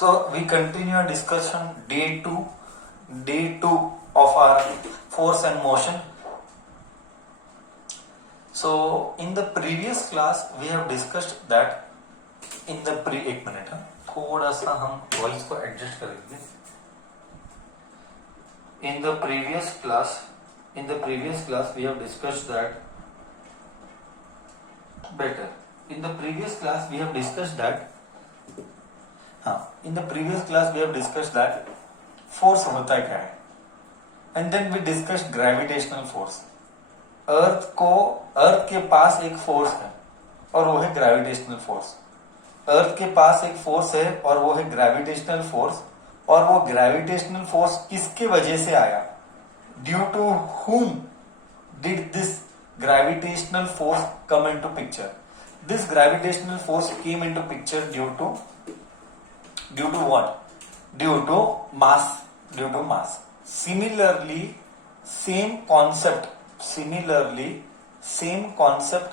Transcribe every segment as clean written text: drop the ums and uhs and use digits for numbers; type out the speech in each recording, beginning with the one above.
So we continue our discussion day two of our force and motion. So in the previous class we have discussed that in the एक minute है, थोड़ा सा हम voice को adjust करेंगे. In the previous class we have discussed that better. In the previous class we have discussed that force होता क्या है, and then we discussed gravitational force. अर्थ के पास एक फोर्स है और वो है ग्रेविटेशनल फोर्स. अर्थ के पास एक फोर्स है और वो है ग्रेविटेशनल फोर्स. और वो ग्रेविटेशनल फोर्स किसके वजह से आया? Due to whom did this gravitational force come into picture? This gravitational force came into picture due to what? Due to mass. Similarly same concept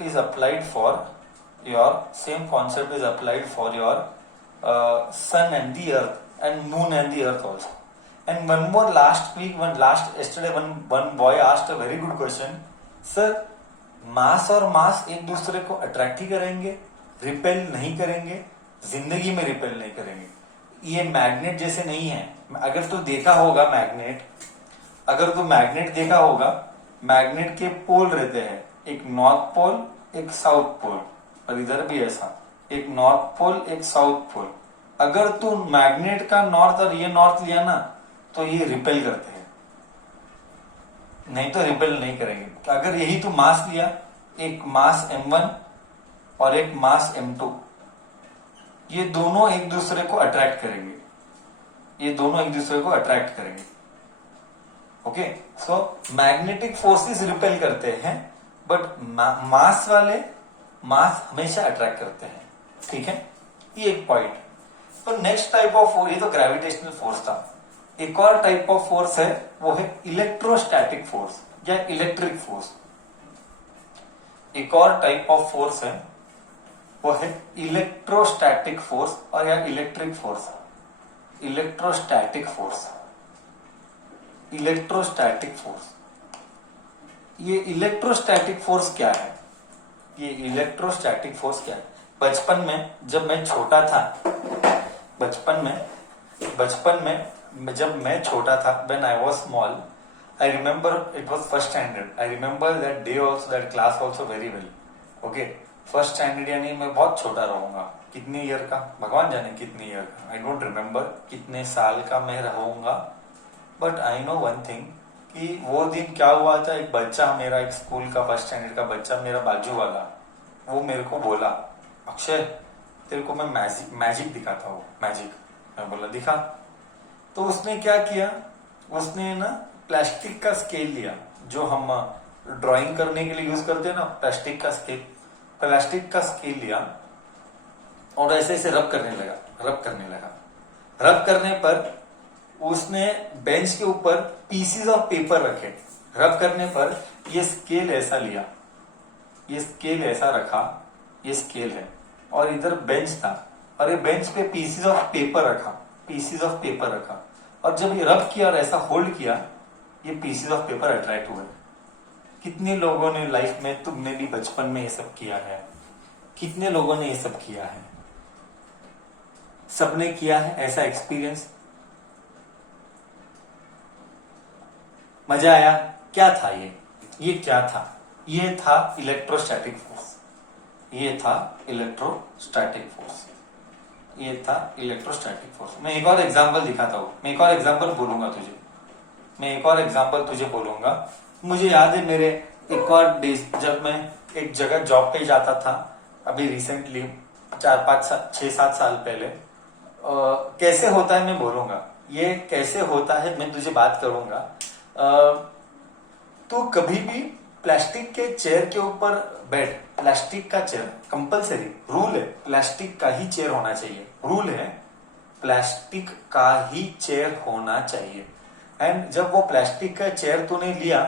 is applied for your sun and the earth and moon and the earth also. And one more yesterday one boy asked a very good question. Sir, मास और मास एक दूसरे को attract ही करेंगे, repel नहीं करेंगे, जिंदगी में repel नहीं करेंगे. ये मैग्नेट जैसे नहीं है. अगर तू देखा होगा मैग्नेट के पोल रहते हैं, एक नॉर्थ पोल एक साउथ पोल, और इधर भी ऐसा एक नॉर्थ पोल एक साउथ पोल. अगर तू मैग्नेट का नॉर्थ और ये नॉर्थ लिया ना तो ये रिपेल करते हैं, नहीं तो रिपेल नहीं करेंगे. अगर यही तू मास लिया, एक मास m1 और एक मास m2, ये दोनों एक दूसरे को अट्रैक्ट करेंगे. Okay, so magnetic forces repel करते हैं, बट मास वाले मास हमेशा अट्रैक्ट करते हैं. ठीक है, ये एक पॉइंट. तो नेक्स्ट टाइप ऑफ फोर्स, ये तो ग्रेविटेशनल फोर्स था. एक और टाइप ऑफ फोर्स है, वो है इलेक्ट्रोस्टैटिक फोर्स या इलेक्ट्रिक फोर्स. एक और टाइप ऑफ फोर्स है, वो है इलेक्ट्रोस्टैटिक फोर्स और या इलेक्ट्रिक फोर्स. Electrostatic force. ये इलेक्ट्रोस्टैटिक फोर्स क्या है? बचपन में जब मैं छोटा था, when I was small, I remember it was first standard. I remember that day also, that class also very well. Okay, first standard यानी मैं बहुत छोटा रहूंगा. कितने ईयर का भगवान जाने, कितने ईयर का, आई डोंट रिमेम्बर कितने साल का मैं रहूंगा. But I know one thing कि वो दिन क्या हुआ था. एक बच्चा मेरा, एक स्कूल का फर्स्ट स्टैंडर्ड का बच्चा, मेरा बाजू वाला, वो मेरे को बोला, अक्षय तेरे को मैं मैजिक दिखाता हूँ. मैजिक. मैं बोला दिखा. तो उसने क्या किया, उसने ना प्लास्टिक का स्केल लिया, जो हम ड्राइंग करने के लिए यूज करते हैं ना, प्लास्टिक का स्केल लिया और ऐसे ऐसे रब करने लगा. रब करने पर उसने बेंच के ऊपर पीसीज ऑफ पेपर रखे. रब करने पर ये स्केल ऐसा लिया, ये स्केल ऐसा रखा, ये स्केल है, और इधर बेंच था, और ये बेंच पे पीसीज ऑफ पेपर रखा. और जब ये रब किया और ऐसा होल्ड किया, ये पीसीज ऑफ पेपर अट्रैक्ट हुए. कितने लोगों ने लाइफ में, तुमने भी बचपन में ये सब किया है, कितने लोगों ने ये सब किया है? सबने किया है ऐसा एक्सपीरियंस. मजा आया? क्या था ये क्या था? ये था इलेक्ट्रोस्टैटिक फोर्स. मैं एक और एग्जांपल दिखाता हूँ. मैं एक और एग्जांपल तुझे बोलूंगा. मुझे याद है मेरे एक और डेज, जब मैं एक जगह जॉब पे जाता था, अभी रिसेंटली 4-5-6-7 साल पहले. कैसे होता है मैं बोलूंगा. ये कैसे होता है मैं तुझे बात करूंगा. तो कभी भी प्लास्टिक के चेयर के ऊपर बैठ. प्लास्टिक का चेयर कंपलसरी रूल है, प्लास्टिक का ही चेयर होना चाहिए. रूल है, प्लास्टिक का ही चेयर होना चाहिए. एंड जब वो प्लास्टिक का चेयर तूने लिया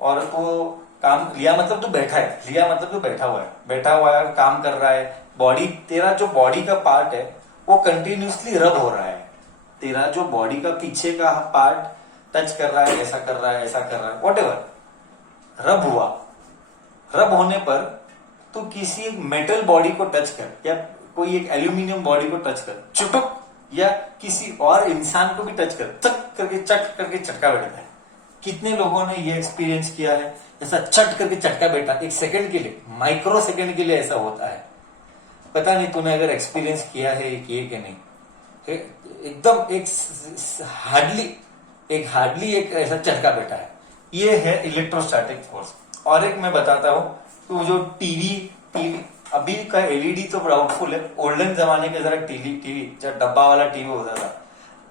और वो काम लिया मतलब तू बैठा हुआ है, काम कर रहा है, बॉडी, तेरा जो बॉडी का पार्ट है वो कंटिन्यूसली रब हो रहा है। तेरा जो बॉडी का पीछे का पार्ट टच कर रहा है, ऐसा कर रहा है, ऐसा कर रहा है, वॉट एवर, रब हुआ। रब होने पर तू किसी एक मेटल बॉडी को टच कर या कोई एक एल्यूमिनियम बॉडी को टच कर, चुटुक, या किसी और इंसान को भी टच कर, चट करके चटका बैठता है। कितने लोगों ने ये एक्सपीरियंस किया है, ऐसा चट करके चटका बैठा, एक सेकंड के लिए, माइक्रो सेकंड के लिए ऐसा होता है। पता नहीं तूने अगर एक्सपीरियंस किया है कि नहीं। एकदम हार्डली एक ऐसा चटका बैठा है। ये है इलेक्ट्रोस्टैटिक फोर्स। और एक मैं बताता हूं, तो जो टीवी अभी का एलईडी तो डाउटफुल है, ओल्डन जमाने के जरा टीवी जब डब्बा वाला टीवी होता था,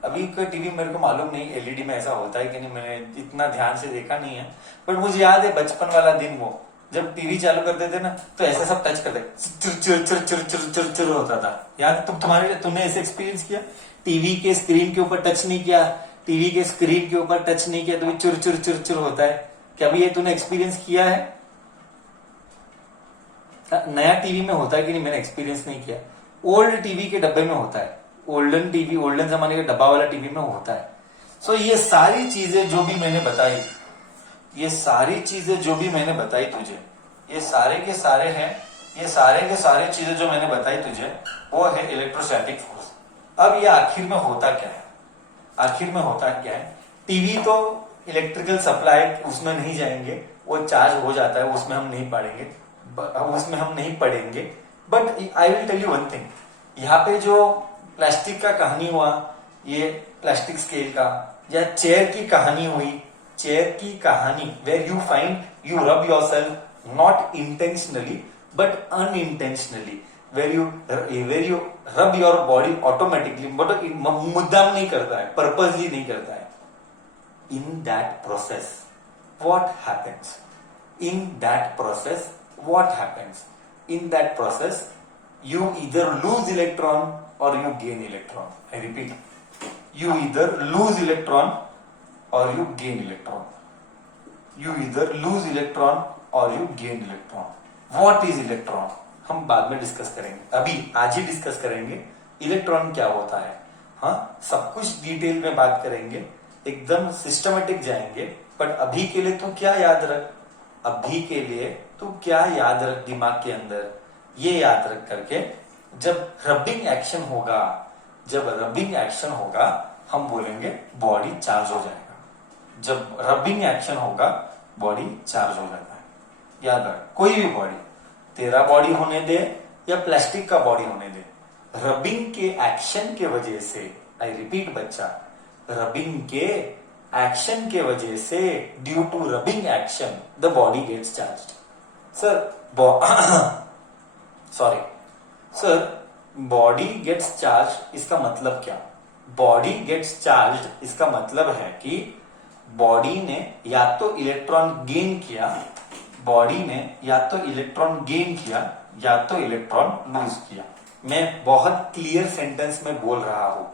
अभी का टीवी मेरे को मालूम नहीं एलईडी में ऐसा होता है कि नहीं, मैंने इतना ध्यान से देखा नहीं है। बट मुझे याद है बचपन वाला दिन, वो जब टीवी चालू करते थे ना तो ऐसे सब टच करते, चिर चिर चिर चिर चिर चिर होता था। याद तुमने ऐसे एक्सपीरियंस किया? टीवी के स्क्रीन के ऊपर टच नहीं किया, टीवी के स्क्रीन के ऊपर टच नहीं किया तो चुर चुर चुर चुर होता है। क्या भी ये तूने एक्सपीरियंस किया है? नया टीवी में होता है कि नहीं, मैंने एक्सपीरियंस नहीं किया। ओल्ड टीवी के डब्बे में होता है, ओल्डन टीवी, ओल्डन जमाने के डब्बा वाला टीवी में होता है। सो ये सारी चीजें जो भी मैंने बताई, ये सारी चीजें जो भी मैंने बताई तुझे, ये सारे के सारे हैं, ये सारे के सारे चीजें जो मैंने बताई तुझे, वो है इलेक्ट्रोस्टैटिक फोर्स। अब ये आखिर में होता क्या है? आखिर में होता क्या है? टीवी तो इलेक्ट्रिकल सप्लाई, उसमें नहीं जाएंगे, वो चार्ज हो जाता है, उसमें हम नहीं पढ़ेंगे, but I will tell you one thing. यहाँ पे जो प्लास्टिक का कहानी हुआ, ये प्लास्टिक स्केल का, या चेयर की कहानी हुई, चेयर की कहानी, where you find you rub your self not intentionally but unintentionally, where you rub your body automatically, but मुद्दाम नहीं करता है, पर्पसली नहीं करता है। In that process what happens? In that process what happens? In that process you either lose electron or you gain electron. I repeat, you either lose electron or you gain electron. You either lose electron or you gain electron. What is electron? हम बाद में discuss करेंगे, अभी आज ही discuss करेंगे electron क्या होता है। हाँ, सब कुछ डिटेल में बात करेंगे, एकदम सिस्टमेटिक जाएंगे। बट अभी के लिए तू क्या याद रख, अभी के लिए तू क्या याद रख दिमाग के अंदर, ये याद रख करके जब रबिंग एक्शन होगा, जब रबिंग एक्शन होगा हम बोलेंगे बॉडी चार्ज हो जाएगा। जब रबिंग एक्शन होगा बॉडी चार्ज हो जाता है। याद रख, कोई भी बॉडी, तेरा बॉडी होने दे या प्लास्टिक का बॉडी होने दे, रबिंग के एक्शन के वजह से, आई रिपीट बच्चा, रबिंग के एक्शन के वजह से, due to rubbing action the body gets charged. Sir sorry sir, body gets charge इसका मतलब क्या? बॉडी गेट्स चार्ज इसका मतलब है कि बॉडी ने या तो इलेक्ट्रॉन गेन किया, बॉडी ने या तो इलेक्ट्रॉन गेन किया या तो इलेक्ट्रॉन लूज किया। मैं बहुत क्लियर सेंटेंस में बोल रहा हूं।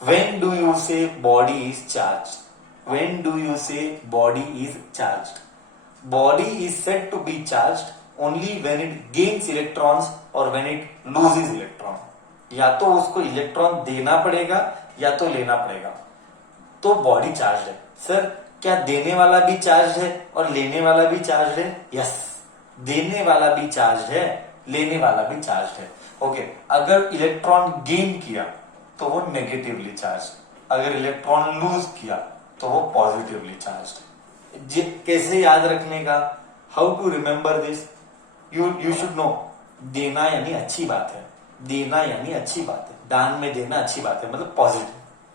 When do you say body is charged? When do you say body is charged? Body is said to be charged only when it gains electrons or when it loses electron. या तो उसको electron देना पड़ेगा या तो लेना पड़ेगा, तो बॉडी चार्ज है। सर क्या देने वाला भी चार्ज है और लेने वाला भी चार्ज है? यस, देने वाला भी चार्ज है, लेने वाला भी चार्ज है। ओके, अगर इलेक्ट्रॉन गेन किया तो वो नेगेटिवली चार्ज, अगर इलेक्ट्रॉन लूज किया तो वो पॉजिटिवली चार्ज। कैसे याद रखने का, how to remember this? You should know, देना यानी अच्छी बात है, देना यानी अच्छी बात है, दान में देना अच्छी बात है, मतलब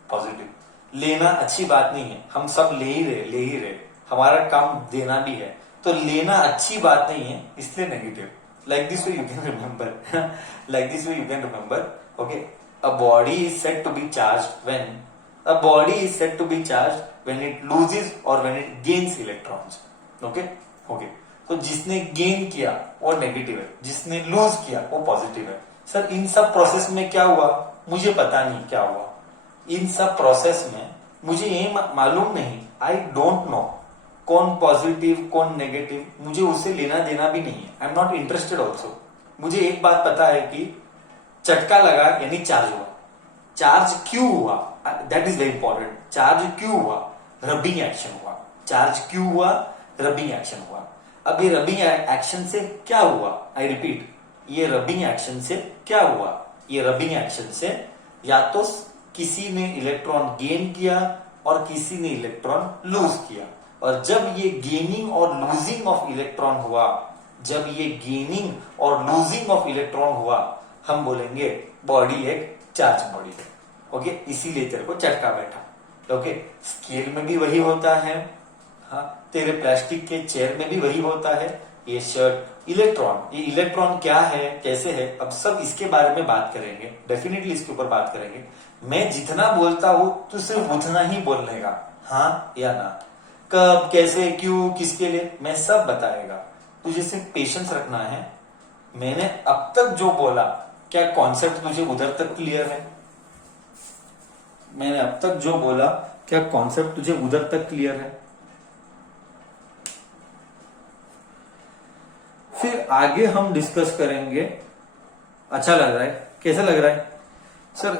पॉजिटिव। लेना अच्छी बात नहीं है, हम सब ले ही रहे, हमारा काम देना भी है, तो लेना अच्छी बात नहीं है, इसलिए negative. Like this way you can remember, like this way you can remember. Okay, a body is said to be charged when it loses or when it gains electrons. Okay. तो जिसने गेन किया वो negative है, जिसने loose किया वो positive है। Sir इन सब प्रोसेस में क्या हुआ? मुझे पता नहीं क्या हुआ इन सब प्रोसेस में, मुझे ये मालूम नहीं, आई डोंट नो कौन पॉजिटिव कौन नेगेटिव, मुझे उससे लेना देना भी नहीं है, I am not interested also. मुझे एक बात पता है कि चटका लगा यानी चार्ज हुआ। चार्ज क्यों हुआ, that is very important. Charge क्यों हुआ, रबिंग एक्शन हुआ। चार्ज क्यों हुआ, रबिंग एक्शन हुआ। अब ये रबिंग एक्शन से क्या हुआ, आई रिपीट, ये रबिंग एक्शन से क्या हुआ, ये रबिंग एक्शन से या तो किसी ने इलेक्ट्रॉन गेन किया और किसी ने इलेक्ट्रॉन लूज किया। और जब ये गेनिंग और लूजिंग ऑफ इलेक्ट्रॉन हुआ, जब ये गेनिंग और लूजिंग ऑफ इलेक्ट्रॉन हुआ, हम बोलेंगे बॉडी एक चार्ज बॉडी है। ओके, इसीलिए तेरे को चटका बैठा। ओके, स्केल में भी वही होता है, हाँ, तेरे प्लास्टिक के चेयर में भी वही होता है। ये शर्ट इलेक्ट्रॉन, ये इलेक्ट्रॉन क्या है, कैसे है, अब सब इसके बारे में बात करेंगे, डेफिनेटली इसके ऊपर बात करेंगे। मैं जितना बोलता हूं तू सिर्फ उतना ही बोलने का, हाँ या ना, कब, कैसे, क्यों, किसके लिए, मैं सब बताएगा। तुझे सिर्फ पेशेंस रखना है। मैंने अब तक जो बोला, क्या कॉन्सेप्ट तुझे उधर तक क्लियर है? मैंने अब तक जो बोला, क्या कॉन्सेप्ट तुझे उधर तक क्लियर है? फिर आगे हम डिस्कस करेंगे। अच्छा लग रहा है, कैसा लग रहा है सर,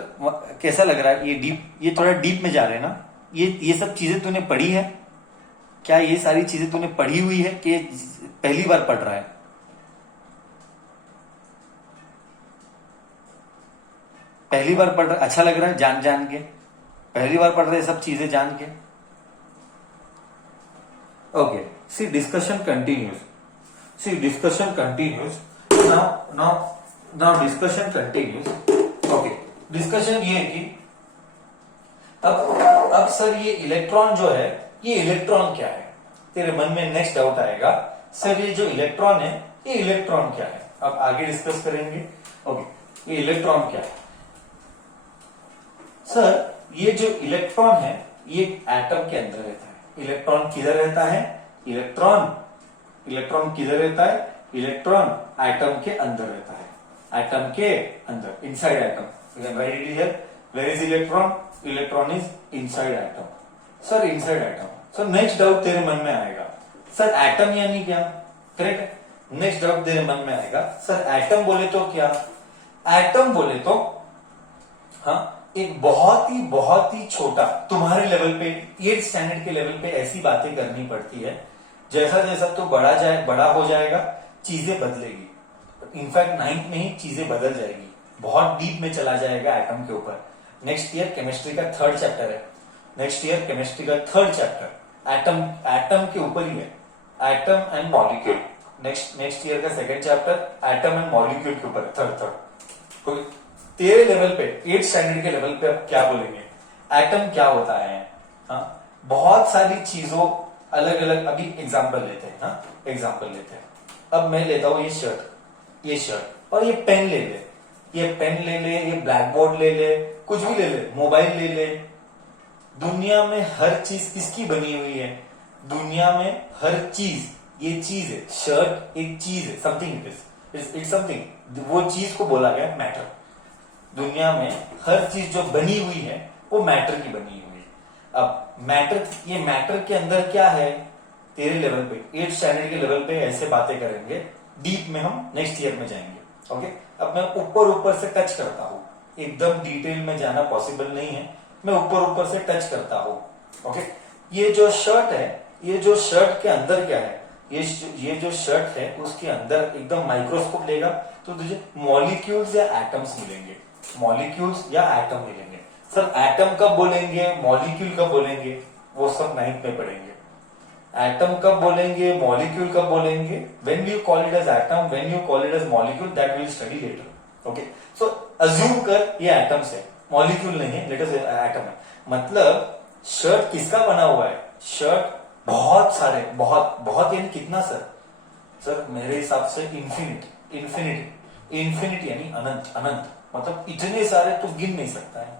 कैसा लग रहा है? ये डीप, ये थोड़ा डीप में जा रहे हैं ना। ये सब चीजें तूने पढ़ी है क्या? ये सारी चीजें तूने पढ़ी हुई है कि पहली बार पढ़ रहा है? पहली बार पढ़ रहा है, अच्छा लग रहा है जान जान के? पहली बार पढ़ रहे हैं सब चीजें जान के? Okay, see discussion continues, see discussion continues now discussion continues. Okay, discussion ये है कि अब सर ये इलेक्ट्रॉन जो है, ये इलेक्ट्रॉन क्या है? तेरे मन में नेक्स्ट डाउट आएगा, सर ये जो इलेक्ट्रॉन है, ये इलेक्ट्रॉन क्या है? अब आगे डिस्कस करेंगे। ओके, ये इलेक्ट्रॉन क्या है? सर ये जो इलेक्ट्रॉन है, ये एटम के अंदर रहता है। इलेक्ट्रॉन किधर रहता है? इलेक्ट्रॉन किधर रहता है? इलेक्ट्रॉन एटम के अंदर रहता है। एटम के अंदर, inside atom. Right it here, where is electron? Electron is inside atom. Sir inside atom. Sir next doubt तेरे मन में आएगा, सर एटम यानी क्या? करेक्ट, नेक्स्ट डाउट तेरे मन में आएगा, सर एटम बोले तो क्या? एटम बोले तो, हाँ, एक बहुत ही छोटा, तुम्हारे लेवल पे, 8th स्टैंडर्ड के लेवल पे ऐसी बातें करनी पड़ती है। जैसा जैसा तो बड़ा हो जाएगा, चीजें बदलेगी। इनफैक्ट 9th में ही चीजें बदल जाएगी, बहुत डीप में चला जाएगा एटम के ऊपर। नेक्स्ट ईयर केमिस्ट्री का 3rd चैप्टर है, नेक्स्ट ईयर केमिस्ट्री का 3rd चैप्टर एटम के ऊपर ही है, atom and molecule. Next year का 2nd chapter atom and molecule के ऊपर, थर्ड। तेरे लेवल पे, 8th स्टैंडर्ड के लेवल पे अब क्या बोलेंगे, एटम क्या होता है? हाँ, बहुत सारी चीजों, अलग अलग, अभी एग्जांपल लेते हैं। हाँ, एग्जांपल लेते हैं। अब मैं लेता हूं ये शर्ट और ये पेन ले ले, ये पेन ले ले, ये ब्लैक बोर्ड ले ले, कुछ भी ले ले, मोबाइल ले ले। दुनिया में हर चीज किसकी बनी हुई है? दुनिया में हर चीज, ये चीज है, शर्ट एक चीज है, समथिंग इट समथिंग, वो चीज को बोला गया मैटर। दुनिया में हर चीज जो बनी हुई है वो मैटर की बनी हुई है। अब मैटर, ये मैटर के अंदर क्या है? तेरे लेवल पे, 8th स्टैंडर्ड के लेवल पे ऐसे बातें करेंगे, डीप में हम नेक्स्ट ईयर में जाएंगे। ओके, अब मैं ऊपर से टच करता हूं, एकदम डिटेल में जाना पॉसिबल नहीं है, मैं ऊपर से टच करता हूं। ओके, ये जो शर्ट है, ये जो शर्ट के अंदर क्या है? ये जो शर्ट है उसके अंदर एकदम माइक्रोस्कोप लेगा तो तुझे मॉलिक्यूल्स या एटम्स मिलेंगे, मॉलिक्यूल्स या एटम मिलेंगे। सर एटम कब बोलेंगे, मॉलिक्यूल कब बोलेंगे, वो सब 9th में पढ़ेंगे। एटम कब बोलेंगे, मॉलिक्यूल कब बोलेंगे, when you call it as atom, when you call it as molecule, that will study later. Okay, so assume कर ये एटम्स है, मॉलिक्यूल नहीं है, लेट अस एटम है। मतलब शर्ट किसका बना हुआ है? शर्ट बहुत सारे, बहुत यानी कितना सर? सर मेरे हिसाब से इन्फिनिटी यानी अनंत। मतलब इतने सारे तो गिन नहीं सकता है,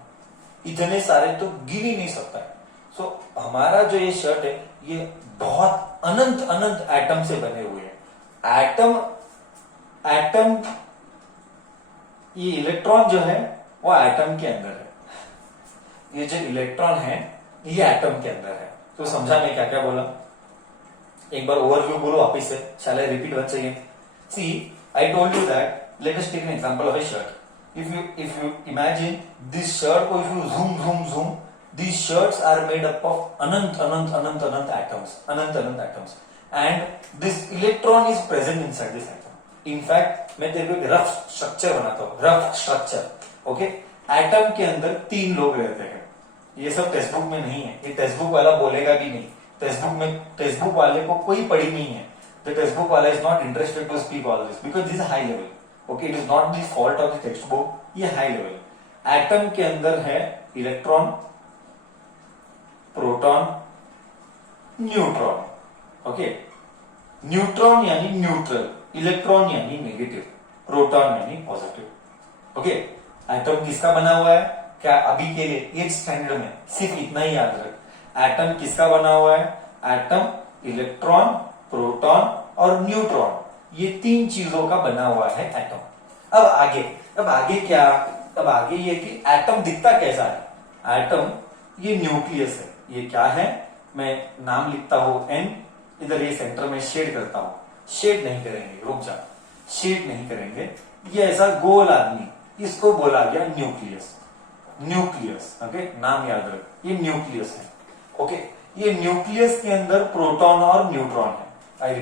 इतने सारे तो गिन ही नहीं सकता है। सो हमारा जो ये शर्ट है, ये बहुत अनंत एटम से बने हुए हैं। एटम, ये इलेक्ट्रॉन जो है वो एटम के अंदर है, ये जो इलेक्ट्रॉन है ये एटम के अंदर है। तो समझा मैं क्या क्या बोला? एक बार ओवरव्यू बोलो वापिस से, shall I repeat once again? See, I told you that let us take an example of a shirt. If you imagine this shirt को, if you zoom, these shirts are made up of anant atoms, and this electron is present inside this atom. In fact, मैं तेरे को एक rough structure बनाता हूँ, rough structure. Okay, atom के अंदर 3 लोग रहते हैं. ये सब टेक्स्ट बुक में नहीं है, ये टेक्स्ट बुक वाला बोलेगा भी नहीं. टेक्स्ट बुक वाले को कोई पढ़ी नहीं है. द टेक्स्ट बुक वाला is not interested to speak all this because this high level. Okay, it is not the fault of the text book, ये हाई लेवल. एटम के अंदर है electron, proton, neutron. Okay, neutron यानी neutral, electron यानी negative, proton यानी positive. Okay, atom किसका बना हुआ है? क्या अभी के लिए 8th स्टैंडर्ड में सिर्फ इतना ही याद रख, एटम किसका बना हुआ है? एटम इलेक्ट्रॉन, प्रोटॉन और न्यूट्रॉन, ये 3 चीजों का बना हुआ है एटम. अब आगे क्या? अब आगे ये कि एटम दिखता कैसा है? एटम ये न्यूक्लियस है. ये क्या है? मैं नाम लिखता हूं N, इधर ये सेंटर में शेड करता हूं. शेड नहीं करेंगे, रुक जा, शेड नहीं करेंगे. ये ऐसा गोल आदमी, इसको बोला गया न्यूक्लियस. ओके, नाम याद रख, ये न्यूक्लियस है. ओके, ये न्यूक्लियस के अंदर प्रोटॉन और न्यूट्रॉन है. आई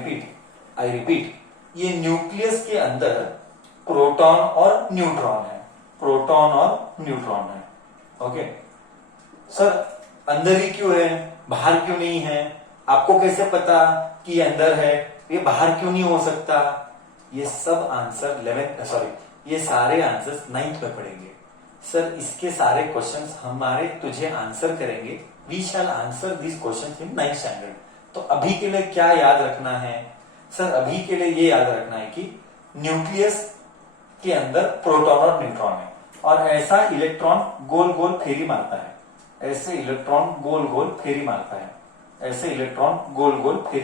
रिपीट, ये न्यूक्लियस के अंदर प्रोटॉन और न्यूट्रॉन है. ओके सर, अंदर ही क्यों है, बाहर क्यों नहीं है? आपको कैसे पता कि ये अंदर है, ये बाहर क्यों नहीं हो सकता? ये सब आंसर ये सारे आंसर्स 9th में पढ़ेंगे. सर, इसके सारे क्वेश्चंस हमारे तुझे आंसर करेंगे. We shall answer this questions in 9th standard. तो अभी के लिए क्या याद रखना है? सर, अभी के लिए ये याद रखना है कि न्यूक्लियस के अंदर प्रोटॉन और न्यूट्रॉन है, और ऐसा इलेक्ट्रॉन गोल गोल फेरी मारता है. ऐसे इलेक्ट्रॉन गोल गोल फेरी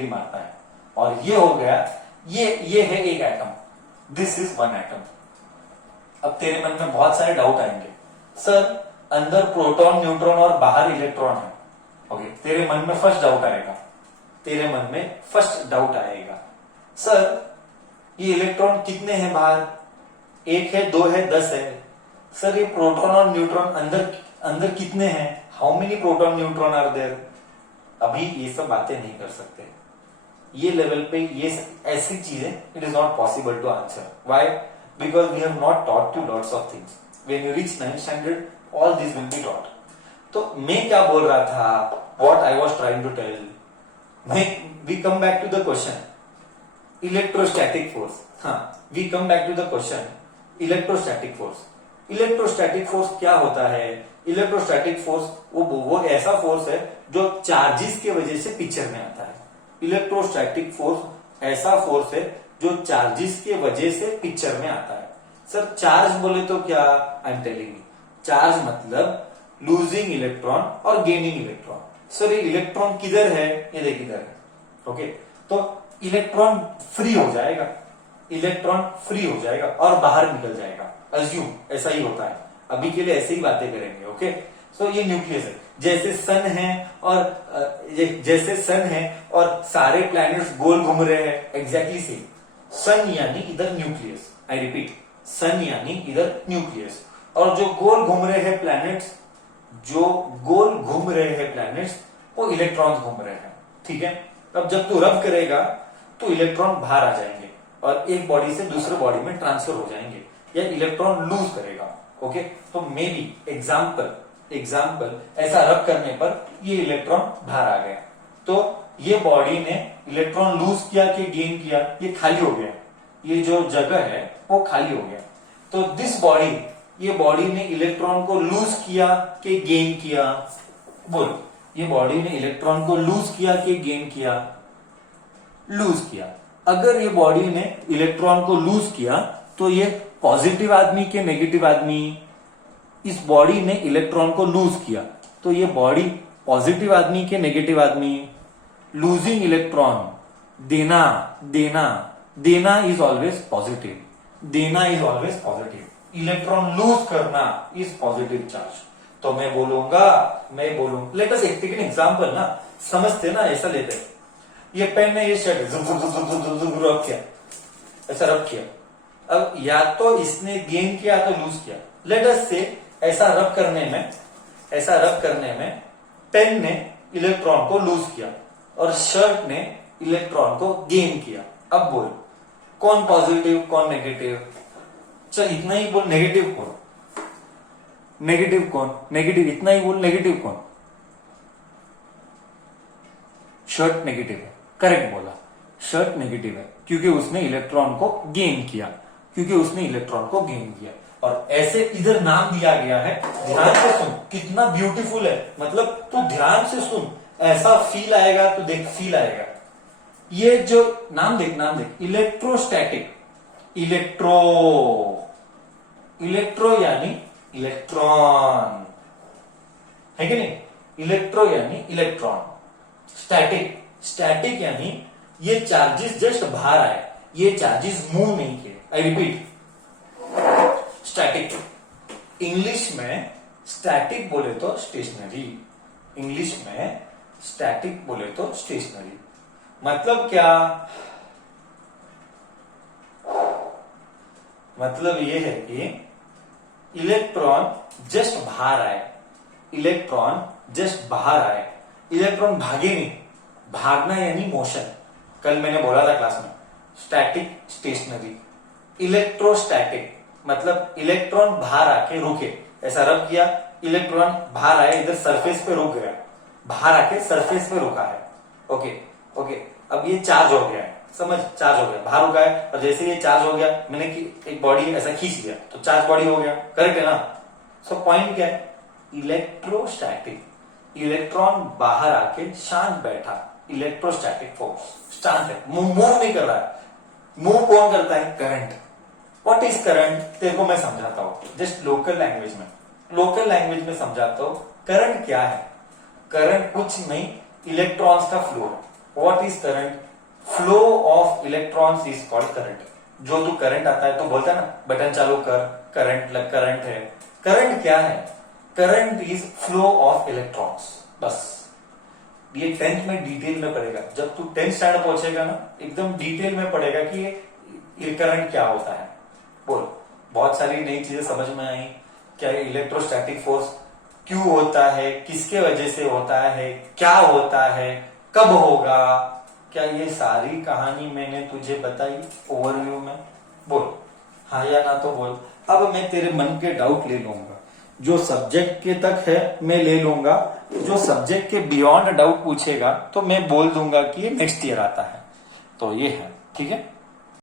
मारता है. और ये हो गया, ये है एक atom. This is one atom. अब तेरे मन में बहुत सारे डाउट आएंगे, सर अंदर प्रोटॉन, न्यूट्रॉन और बाहर इलेक्ट्रॉन है. ओके, तेरे मन में फर्स्ट डाउट आएगा, सर ये इलेक्ट्रॉन कितने हैं बाहर? 1 है, 2 है, 10 है. सर, ये प्रोटॉन और न्यूट्रॉन अंदर कितने हैं? How many proton neutron are there? अभी ये सब बातें नहीं कर सकते. ये लेवल पे ये ऐसी चीजें it is not possible to answer. Why? Because we have not taught you lots of things. When you reach 9th standard, all this will be taught. तो मैं क्या बोल रहा था, what I was trying to tell, we come back to the question electrostatic force. हाँ, we come back to the question electrostatic force. Electrostatic force क्या होता है? इलेक्ट्रोस्टैटिक फोर्स वो ऐसा फोर्स है जो चार्जेस की वजह से पिक्चर में आता है. इलेक्ट्रोस्टैटिक फोर्स ऐसा फोर्स है जो चार्जेस की वजह से पिक्चर में आता है. सर, चार्ज बोले तो क्या? I am telling you, charge मतलब लूजिंग इलेक्ट्रॉन और गेनिंग इलेक्ट्रॉन. सर, ये इलेक्ट्रॉन किधर है? ये देख इधर है. ओके, तो इलेक्ट्रॉन फ्री हो जाएगा और बाहर निकल जाएगा. अज्यूम ऐसा ही होता है. अभी के लिए ऐसे ही बातें करेंगे. ओके, सो ये न्यूक्लियस है. जैसे सन है और सारे प्लैनेट्स गोल घूम रहे हैं, एग्जैक्टली सेम. सन यानी इधर न्यूक्लियस. आई रिपीट, सन यानी इधर न्यूक्लियस. और जो गोल घूम रहे हैं प्लैनेट्स, वो इलेक्ट्रॉन्स घूम रहे हैं. ठीक है. अब जब तू रब करेगा तो इलेक्ट्रॉन बाहर आ जाएंगे और एक बॉडी से दूसरे बॉडी में ट्रांसफर हो जाएंगे, या इलेक्ट्रॉन लूज करेगा. ओके, तो मे बी एग्जाम्पल ऐसा रब करने पर ये इलेक्ट्रॉन बाहर आ गया. तो ये बॉडी ने इलेक्ट्रॉन लूज किया कि गेन किया? ये खाली हो गया. ये जो जगह है वो खाली हो गया. तो ये बॉडी ने इलेक्ट्रॉन को लूज किया कि गेन किया? बोल, ये बॉडी ने इलेक्ट्रॉन को लूज किया कि गेन किया? लूज किया. अगर ये बॉडी ने इलेक्ट्रॉन को लूज किया तो ये पॉजिटिव आदमी के नेगेटिव आदमी? इस बॉडी ने इलेक्ट्रॉन को लूज किया तो ये बॉडी पॉजिटिव आदमी के नेगेटिव आदमी? लूजिंग इलेक्ट्रॉन, देना is always positive. Electron lose करना इज पॉजिटिव चार्ज. तो मैं बोलूंगा let us take an example ना, समझते ना, ऐसा लेते हैं. ये पेन है, ये शर्ट रब किया, ऐसा रब किया. अब या तो इसने गेन किया तो लूज किया। लेट अस से ऐसा रब करने में पेन ने इलेक्ट्रॉन को लूज किया और शर्ट ने इलेक्ट्रॉन को गेन किया। अब बोल कौन पॉजिटिव कौन नेगेटिव? चल इतना ही बोल, नेगेटिव कौन? नेगेटिव इतना ही बोल, नेगेटिव कौन? शर्ट नेगेटिव है, करेक्ट बोला। शर्ट नेगेटिव है क्योंकि उसने इलेक्ट्रॉन को गेन किया, और ऐसे इधर नाम दिया गया है। ध्यान से सुन, कितना ब्यूटीफुल है, मतलब तू ध्यान से सुन, ऐसा फील आएगा, तो देख फील आएगा। ये जो नाम देख इलेक्ट्रोस्टैटिक। इलेक्ट्रो यानी इलेक्ट्रॉन, है कि नहीं? इलेक्ट्रो यानी इलेक्ट्रॉन। स्टैटिक यानी ये चार्जेस जस्ट बाहर आए, ये चार्जेस मूव नहीं किए। I repeat, static. इंग्लिश में स्टैटिक बोले तो स्टेशनरी, मतलब क्या? मतलब ये है कि इलेक्ट्रॉन जस्ट बाहर आए, इलेक्ट्रॉन भागे नहीं। भागना यानी मोशन। कल मैंने बोला था क्लास में, स्टैटिक स्टेशनरी। इलेक्ट्रोस्टैटिक मतलब इलेक्ट्रॉन बाहर आके रुके, ऐसा रब किया, इलेक्ट्रॉन बाहर आए, इधर सरफेस पे रुक गया, बाहर आके सरफेस पे रुका है। ओके, अब ये चार्ज हो गया है, समझ, चार्ज हो गया, बाहर रुका है, और जैसे ये चार्ज हो गया, मैंने एक बॉडी ऐसा खींच लिया तो चार्ज बॉडी हो गया, करेक्ट है ना? सो पॉइंट क्या है? इलेक्ट्रोस्टैटिक, इलेक्ट्रॉन बाहर आके शांत बैठा, इलेक्ट्रोस्टैटिक फोर्स, शांत है, मूव नहीं कर रहा है। मूव कौन करता है? करंट। What is current? तेरे को मैं समझाता हूं, जस्ट लोकल लैंग्वेज में समझाता हूं। करंट क्या है? करंट कुछ नहीं, इलेक्ट्रॉन्स का flow. What is current? Flow of electrons is called current. जो तू करंट आता है तो बोलता है ना, बटन चालू कर, करंट है। करंट क्या है? Current is flow of electrons. बस ये 10th में डिटेल में पढ़ेगा। जब तू 10th स्टैंडर्ड पहुंचेगा ना, एकदम डिटेल में पढ़ेगा कि ये करंट क्या होता है। बोल, बहुत सारी नई चीजें समझ में आई। क्या इलेक्ट्रोस्टैटिक फोर्स क्यों होता है, किसके वजह से होता है, क्या होता है, कब होगा, क्या ये सारी कहानी मैंने तुझे बताई ओवरव्यू में? बोल हाँ या ना तो बोल। अब मैं तेरे मन के डाउट ले लूंगा, जो सब्जेक्ट के तक है मैं ले लूंगा, जो सब्जेक्ट के बियॉन्ड डाउट पूछेगा तो मैं बोल दूंगा कि ये नेक्स्ट ईयर आता है। तो ये है, ठीक है।